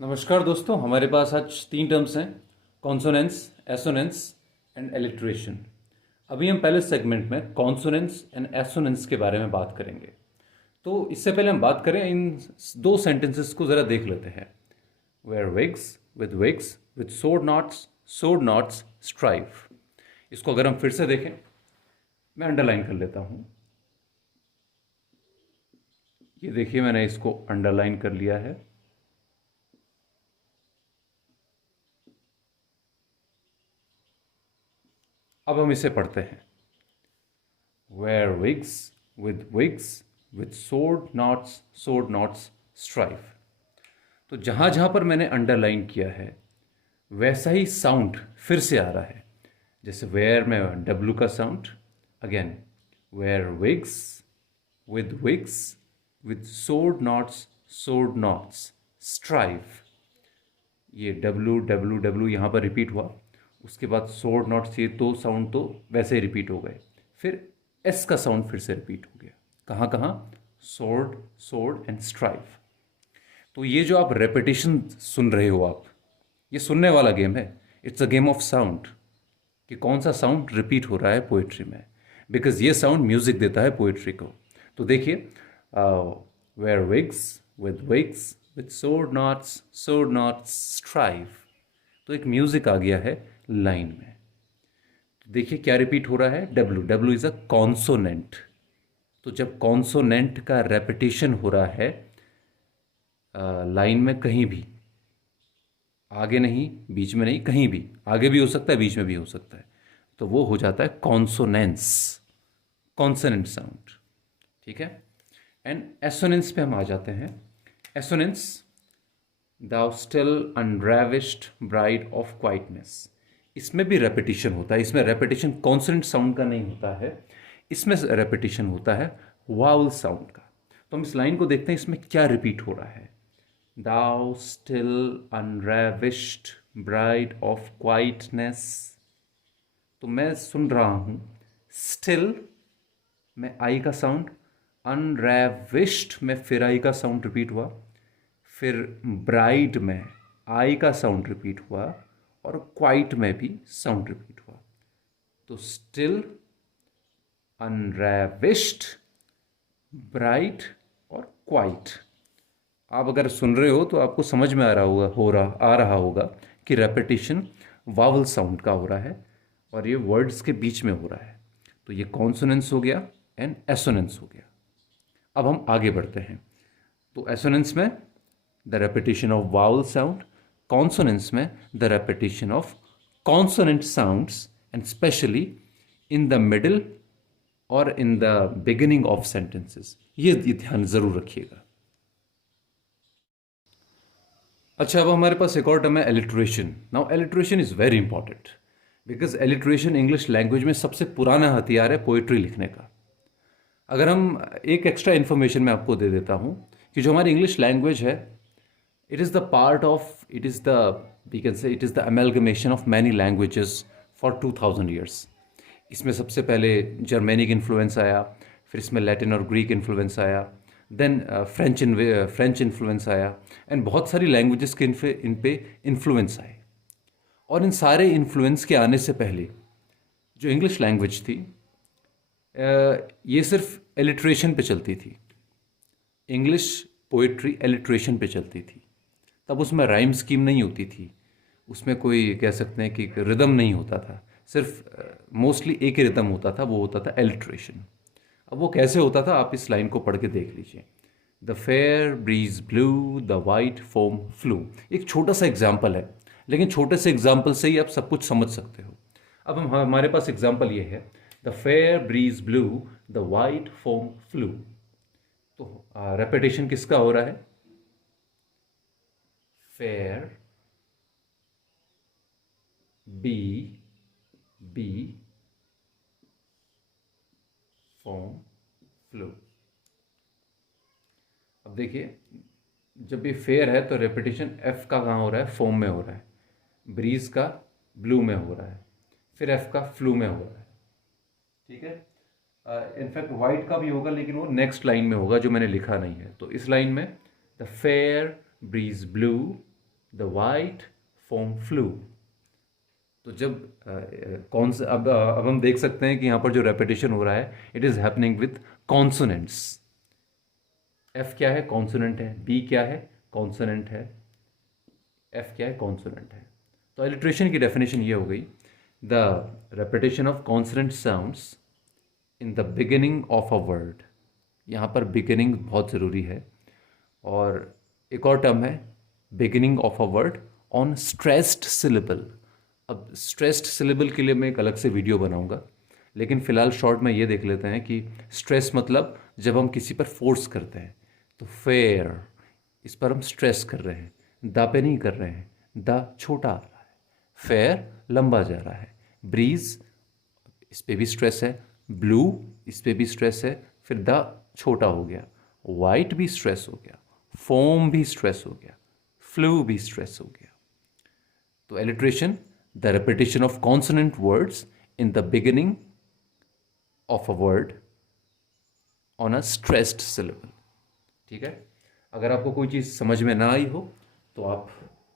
नमस्कार दोस्तों, हमारे पास आज 3 टर्म्स हैं: कॉन्सोनेंस, एसोनेंस एंड एलिट्रेशन। अभी हम पहले सेगमेंट में कॉन्सोनेंस एंड एसोनेंस के बारे में बात करेंगे। तो इससे पहले हम बात करें, इन दो सेंटेंसेस को ज़रा देख लेते हैं। Where wigs with sod knots strive. इसको अगर हम फिर से देखें, मैं अंडरलाइन कर लेता हूँ। ये देखिए, मैंने इसको अंडरलाइन कर लिया है। अब हम इसे पढ़ते हैं। Where wigs with sod knots strive. तो जहां जहां पर मैंने अंडरलाइन किया है वैसा ही साउंड फिर से आ रहा है। जैसे वेयर में डब्ल्यू का sound, again where wigs with sod knots strive. ये डब्ल्यू डब्ल्यू डब्ल्यू यहाँ पर रिपीट हुआ, उसके बाद सोड नॉट्स, ये तो साउंड तो वैसे ही रिपीट हो गए। फिर एस का साउंड फिर से रिपीट हो गया। कहाँ कहाँ? सोड एंड स्ट्राइव। तो ये जो आप रेपिटेशन सुन रहे हो, आप ये सुनने वाला गेम है। It's a game of sound, कि कौन सा साउंड रिपीट हो रहा है पोइट्री में, बिकॉज ये साउंड म्यूजिक देता है पोइट्री को। तो देखिए, where wigs with sod knots strive. तो एक म्यूजिक आ गया है लाइन में। तो देखिए क्या रिपीट हो रहा है? W W is a consonant. तो जब कॉन्सोनेंट का रेपिटेशन हो रहा है लाइन में, कहीं भी, आगे नहीं, बीच में नहीं, कहीं भी, आगे भी हो सकता है, बीच में भी हो सकता है, तो वो हो जाता है कॉन्सोनेंस, कॉन्सोनेंट साउंड। ठीक है। एंड एसोनेंस पे हम आ जाते हैं। Assonance, thou still unravished bride of quietness. इसमें भी रेपिटेशन होता है। इसमें रेपिटेशन कॉन्सोनेंट साउंड का नहीं होता है, इसमें रेपिटेशन होता है वावल साउंड का। तो हम इस लाइन को देखते हैं, इसमें क्या रिपीट हो रहा है। Thou still unravished bride of quietness। तो मैं सुन रहा हूं स्टिल में आई का साउंड, अनरेविश्ड में फिर आई का साउंड रिपीट हुआ, फिर ब्राइड में आई का साउंड रिपीट हुआ, और क्वाइट में भी साउंड रिपीट हुआ। तो स्टिल, अनरेविश्ड, ब्राइट और क्वाइट। आप अगर सुन रहे हो तो आपको समझ में आ रहा होगा कि रेपिटेशन वावल साउंड का हो रहा है और ये वर्ड्स के बीच में हो रहा है। तो ये कॉन्सोनेंस हो गया एंड एसोनेंस हो गया। अब हम आगे बढ़ते हैं। तो एसोनेंस में the repetition of vowel sound, consonance में the repetition of consonant sounds, and specially in the middle और in the beginning of sentences. ये ध्यान जरूर रखिएगा। अच्छा, अब हमारे पास एक और टर्म है alliteration. Now alliteration is very important, because alliteration English language में सबसे पुराना हथियार है पोइट्री लिखने का। अगर हम एक एक्स्ट्रा इन्फॉर्मेशन मैं आपको दे देता हूँ कि जो हमारी इंग्लिश लैंग्वेज है, it is the part of, it is the, we can say it is the amalgamation of many languages for 2000 years. इसमें सबसे पहले जर्मेनिक इन्फ्लुएंस आया, फिर इसमें लैटिन और ग्रीक इन्फ्लुएंस आया, देन फ्रेंच इन्फ्लुएंस आया, एंड बहुत सारी लैंग्वेजेस के इन पे इन्फ्लुएंस आए। और इन सारे इन्फ्लुएंस के आने से पहले जो इंग्लिश लैंग्वेज थी, ये सिर्फ एलिट्रेशन पे चलती थी। इंग्लिश पोइट्री एलिट्रेशन पे चलती थी। तब उसमें राइम स्कीम नहीं होती थी, उसमें कोई कह सकते हैं कि रिदम नहीं होता था, सिर्फ मोस्टली एक ही रिदम होता था, वो होता था एलिट्रेशन। अब वो कैसे होता था, आप इस लाइन को पढ़ के देख लीजिए। The fair breeze blew, the white foam flew. एक छोटा सा एग्जाम्पल है, लेकिन छोटे से एग्जाम्पल से ही आप सब कुछ समझ सकते हो। अब हमारे पास एग्जाम्पल ये है, the fair breeze blew, the white foam flew. तो रेपिटेशन किसका हो रहा है? Fair, B, B, foam, flew. अब देखिए, जब ये फेयर है तो रेपिटेशन एफ का कहाँ हो रहा है? फोम में हो रहा है। ब्रीज का ब्लू में हो रहा है, फिर एफ का फ्लू में हो रहा है। ठीक है। इनफैक्ट वाइट का भी होगा, लेकिन वो नेक्स्ट लाइन में होगा जो मैंने लिखा नहीं है। तो इस लाइन में the fair breeze blew, the white foam flew. तो जब कौन सा अब हम देख सकते हैं कि यहाँ पर जो रेपिटेशन हो रहा है it is happening with consonants. F क्या है? कॉन्सोनेंट है। बी क्या है? कॉन्सोनेंट है। एफ क्या है? कॉन्सोनेंट है। तो एलिट्रेशन की डेफिनेशन ये हो गई, the repetition of consonant sounds in the beginning of a word. यहाँ पर बिगिनिंग बहुत ज़रूरी है। और एक और टर्म है beginning of a word on stressed syllable. अब स्ट्रेस्ड सिलेबल के लिए मैं एक अलग से वीडियो बनाऊंगा, लेकिन फ़िलहाल शॉर्ट में ये देख लेते हैं कि स्ट्रेस मतलब जब हम किसी पर फोर्स करते हैं। तो फेयर, इस पर हम स्ट्रेस कर रहे हैं, द पे नहीं कर रहे हैं, द छोटा आ रहा है, फेयर लंबा जा रहा है, ब्रीज इस पे भी स्ट्रेस है, ब्लू इस पे भी स्ट्रेस है, फिर द छोटा हो गया, वाइट भी स्ट्रेस हो गया, फोम भी स्ट्रेस हो गया, फ्लू भी स्ट्रेस हो गया। तो alliteration, the repetition of consonant words in the beginning of a word on a stressed syllable. ठीक है। अगर आपको कोई चीज़ समझ में ना आई हो तो आप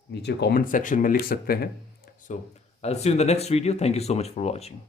नीचे कमेंट सेक्शन में लिख सकते हैं। So I will see you in the next video. Thank you so much for watching.